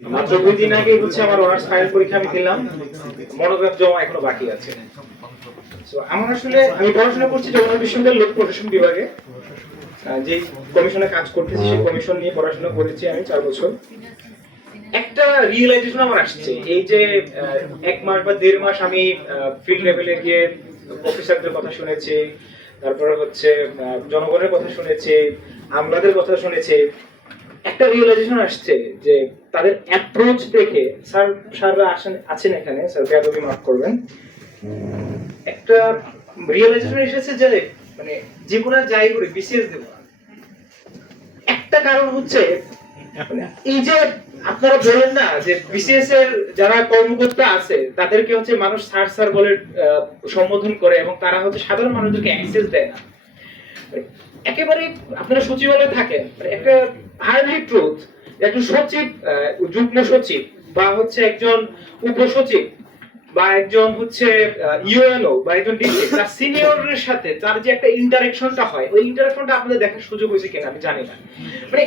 মাত্র 2 দিন আগে হচ্ছে আমার অনার্স ফাইনাল পরীক্ষা আমি দিলাম, মনোগ্রাফ জমা এখনো বাকি আছে। সো আমার আসলে আমি পড়াশোনা করছি জগন্নাথ বিশ্ববিদ্যালয়ের লোক প্রশাসন বিভাগে, যে কমিশনে কাজ করতেছি সেই কমিশন নিয়ে পড়াশোনা করেছি আমি 4 বছর। একটা রিয়েলাইজেশন আমার আসছে, এই যে 1 মাস বা 1.5 মাস আমি ফিল্ড লেভেলে গিয়ে প্রফেসরদের কথা শুনেছি, তারপরে হচ্ছে জনগণের কথা শুনেছি, আমলাদের কথা শুনেছি। একটা রিয়েলাইজেশন আসছে যে তাদের অ্যাপ্রোচ দেখে, স্যাররা আছেন এখানে, স্যার বেয়াদবি মাফ করবেন, একটা রিয়েলাইজেশন এসেছে যে মানে জীবনে যাই করে বিসিএস দেব না। একটা কারণ হচ্ছে এই যে আপনারা বলেন না যে বিসিএস এর যারা কর্মকর্তা আছে তাদেরকে হচ্ছে মানুষ স্যার স্যার বলে সম্বোধন করে এবং তারা হচ্ছে সাধারণ মানুষদেরকে অ্যাক্সেস দেয় না। একেবারে আপনারা সচিবালয়ে থাকেন, একটা হার্ডলি ট্রুথ, একজন সচিব, যুগ্ম সচিব বা হচ্ছে একজন উপসচিব বা একজন হচ্ছে ইউএনও বা একজন ডিসি, তার সিনিয়রের সাথে তার যে একটা ইন্টারঅ্যাকশনটা হয়, ওই ইন্টারঅ্যাকশনটা আপনাদের দেখার সুযোগ হয়েছে কিনা আমি জানি না। মানে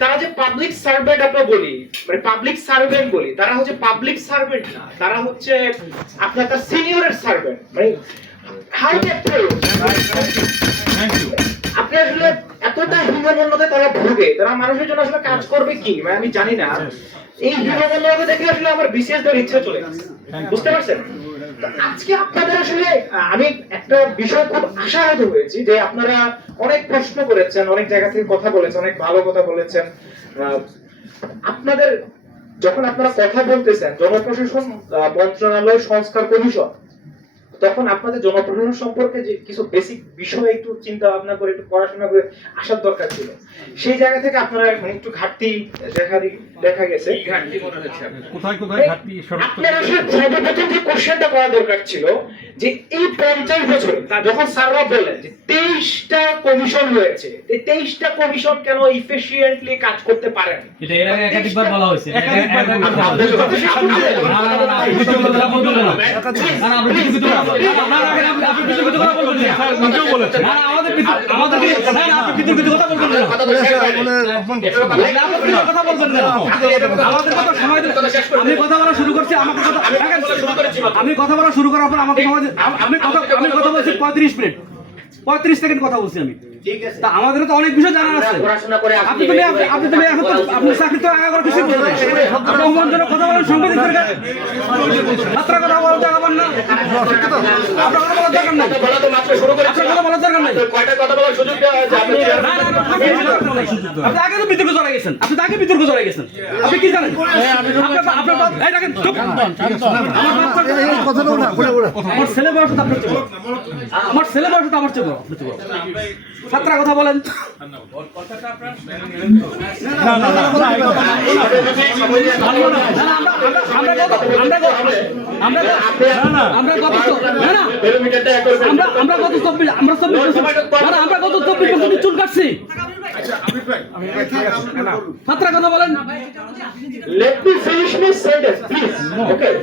তারা যে পাবলিক সার্ভেন্ট আমরা বলি, মানে পাবলিক সার্ভেন্ট বলি, তারা হচ্ছে পাবলিক সার্ভেন্ট না, তারা হচ্ছে আপনার তার সিনিয়রের সার্ভেন্ট। মানে হাউ আপনি আসলে এতটা হীনমন্যতায় তারা ভুগে, তারা মানুষের জন্য আসলে কাজ করবে কি মানে আমি জানি না। এই হীনমন্যতা দেখে আসলে আমার বিশেষ দেওয়ার ইচ্ছা চলে গেছে, বুঝতে পারছেন? আজকে আপনাদের আসলে আমি একটা বিষয় খুব আশাহত হয়েছি যে আপনারা অনেক প্রশ্ন করেছেন, অনেক জায়গা থেকে কথা বলেছেন, অনেক ভালো কথা বলেছেন। আপনাদের যখন আপনারা কথা বলতেছেন জনপ্রশাসন মন্ত্রণালয় সংস্কার কমিশন, তখন আপনাদের জনপ্রশাসন সম্পর্কে যে কিছু বেসিক বিষয় একটু চিন্তা ভাবনা করে একটু পড়াশোনা করে আসার দরকার ছিল। সেই জায়গা থেকে আপনারা একটু ঘাটতি দেখা গেছে। কোথায় কোথায় ঘাটতি? আপনারা আসলে সর্বপ্রথম যে কোশ্চেনটা করা দরকার ছিল যে এই 50 বছরে যখন স্যাররা বলেন যে 23টা কমিশন হয়েছে, এই 23টা কমিশন কেন ইফিশিয়েন্টলি কাজ করতে পারেন? এটা এর আগে একাধিকবার বলা হয়েছে। আমি কথা বলা শুরু করছি, আমি কথা বলা শুরু করার পর আমাকে আমি কথা বলছি 35 মিনিট 35 সেকেন্ড কথা বলছি আমি। তা আমাদের তো অনেক বিষয় জানা আছে। আপনি তো এখন তো আপনি চাকরি তো আগা করে কিছু বলবেন, আপনি অমনজনক কথা বলেন, সাংবাদিকদের কাছে মাত্রা কথা বলতে আমার না, আপনার কথা বলার দরকার নাই, আপনার কথা বলার দরকার নাই। আপনি আগে তো বিতর্ক চলে গেছেন, আপনি আগে বিতর্ক চলে গেছেন, আপনি কি জানেন? আমার ছেলে বয়স আপনার চেয়ে বড়, আমার ছেলে বয়স আমার চেয়ে বড়, আপনার চেয়ে বড়। ছাত্রা কথা বলেন। আমরা গত 24 বছর চুল কাটছি। ছাত্রা কথা বলেন। Let me finish my sentence, please. Okay.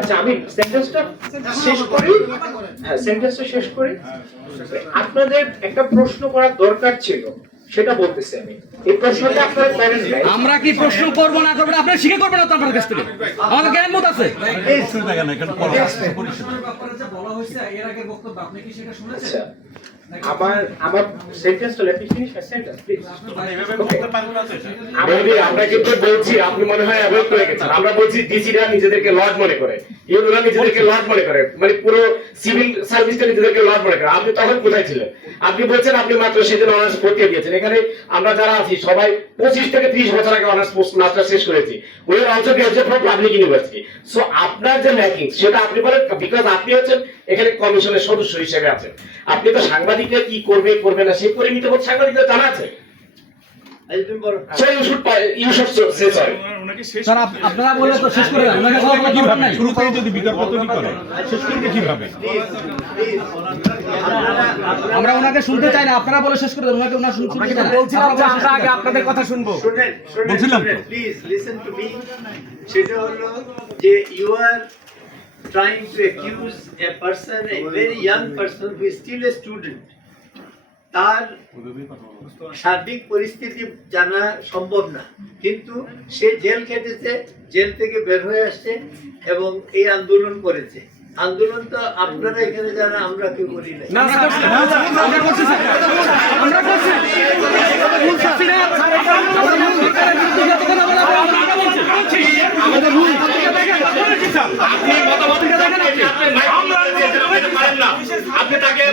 আচ্ছা আমি সেন্টেন্সটা শেষ করি। হ্যাঁ, সেন্টেন্সটা শেষ করি। আপনাদের একটা প্রশ্ন করার দরকার ছিল, সেটা বলতেছি আমি। এই প্রশ্নটা আপনারা করেন নাই। আমরা কি প্রশ্ন করব না করব না আপনারা শিখে করবেন না তো আপনার কাছ থেকে? আমাদের জ্ঞান মত আছে। এই শুনতে গেল এখানে বলা হয়েছে এর আগে বক্তব্য আপনি কি সেটা শুনেছেন? আচ্ছা আমার সেন্টেন্সটা let me finish my sentence please. আমরা কিন্তু বলছি আপনি মনে হয় অ্যাভয়েড করে গেছেন। আমরা বলছি ডিসিরা নিজেদেরকে লর্ড মনে করে, ইউনুরা নিজেদেরকে লর্ড মনে করে, মানে পুরো সিভিল সার্ভিসটা নিজেদেরকে লর্ড মনে করে। আপনি তখন কোথায় ছিলেন? আপনি বলছেন আপনি মাত্র সেদিন অনার্স পড়তে দিয়েছেন। এখানে আমরা যারা আছি সবাই 25 থেকে 30 বছর আগে অনার্স মাস্টার শেষ করেছি। We are also graduate from public university. So আপনার যে ল্যাকিং সেটা আপনি বলেন বিকজ আপনি হচ্ছেন এখানে কমিশনের সদস্য হিসেবে আছেন। আপনি তো সাংবাদিকরা কি করবে করবে না সেই পরিমিত বোধ সাংবাদিকদের জানা আছে। আপনারা বলে তো শেষ করে দেন, ওনাকে কথা বলা দরকার নাই। শুরু করে যদি বিতর্ক তৈরি করে শেষ করবে কিভাবে? আমরা ওনাকে শুনতে চাই না, আপনারা বলে শেষ করে দেন, ওনাকে ওনা শুনতে চাই না। বলছিলাম যে আমরা আগে আপনাদের কথা শুনবো। বলছিলাম তো প্লিজ লিসেন টু মি। সেটা হলো যে you are trying to accuse a person, a very young person who is still a student, তার সার্বিক পরিস্থিতি জানা সম্ভব না, কিন্তু সে জেল খেটেছে, জেল থেকে বের হয়ে আসছে এবং এই আন্দোলন করেছে। আন্দোলন তো আপনারা এখানে যারা, আমরা কেউ করি নাই। না স্যার, আমরা করছি স্যার, আমরা করছি। আমাদের ভুল। আপনি মতামত দেখেন, আপনি মাইক আপনি পারেন না, আপনি তাকে